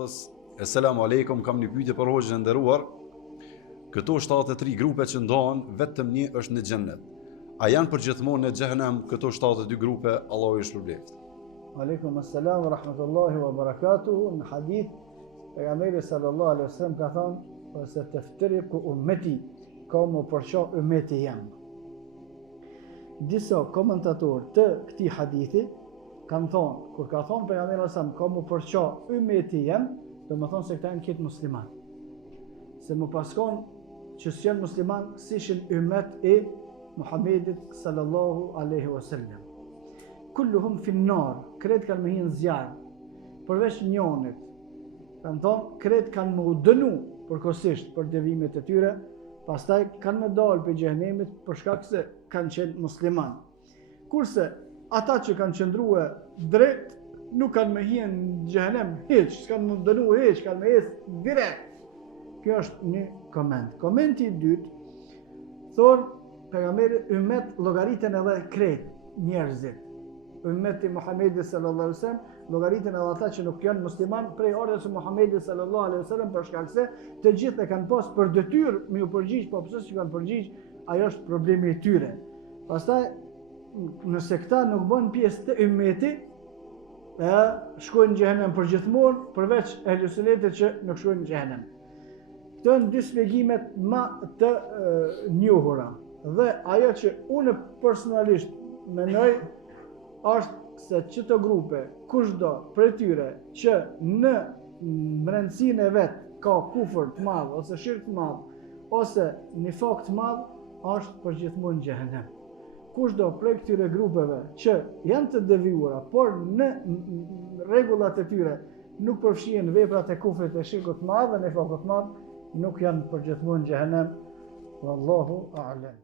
radhës. Eselamu alaikum, kam një pyetje për hoxhën e nderuar. Këto 73 grupe që ndohen, vetëm një është në xhennet. A janë përgjithmonë në xhehenem këto 72 grupe? Allahu ju shpërblet. Aleikum assalam wa rahmatullahi wa barakatuhu. Në hadith, pejgamberi sallallahu alaihi wasallam ka thënë se teftariqu ummati, ka më përço ummeti jam. Disa komentatorë të këtij hadithi kanë thonë, kur ka thonë pejgamberi sallallahu alaihi wasallam ka më përço ummeti jam, do të thonë se këta janë këtë musliman. Se më paskon që s'janë musliman si ishin ummet e Muhammedit sallallahu alaihi wasallam. Kulluhum fin nar, kretë kanë me hinë zjarë, përveç njonit. Kanë thonë, kretë kanë më dënu përkohësisht për devimet e tyre, pastaj kanë me dalë për xhehenemit për shkak se kanë qenë musliman. Kurse ata që kanë qëndruar drejt nuk kanë me hinë në xhehenem hiç, s'kanë më dënu hiç, kanë me ecë direkt. Kjo është një koment. Komenti i dytë thonë pejgamberi ummet llogaritën edhe kretë njerëzit. Ummeti Muhammedit sallallahu alaihi wasallam llogaritën edhe ata që nuk janë musliman prej ordrës së Muhammedit sallallahu alaihi wasallam për shkak se të gjithë e kanë pas për detyrë me u përgjigj, po pse që kanë përgjigj, ajo është problemi i tyre. Pastaj nëse këta nuk bën pjesë të ummeti, shkojnë në xhehenem përgjithmonë, përveç ehlus sunnetit që nuk shkojnë në xhehenem. Këto janë dy shpjegimet më të njohura. Dhe ajo që unë personalisht mendoj është se çdo grupe, kushdo prej tyre që në brendësinë e vet ka kufër të madh ose shirk të madh ose nifak të madh, është përgjithmonë në xhehenem. Kushdo prej këtyre grupeve që janë të devijuara, por në rregullat e tyre nuk përfshihen veprat e kufrit e shirkut të madh dhe nifakut të madh, nuk janë përgjithmonë në xhehenem. Wallahu a'lam.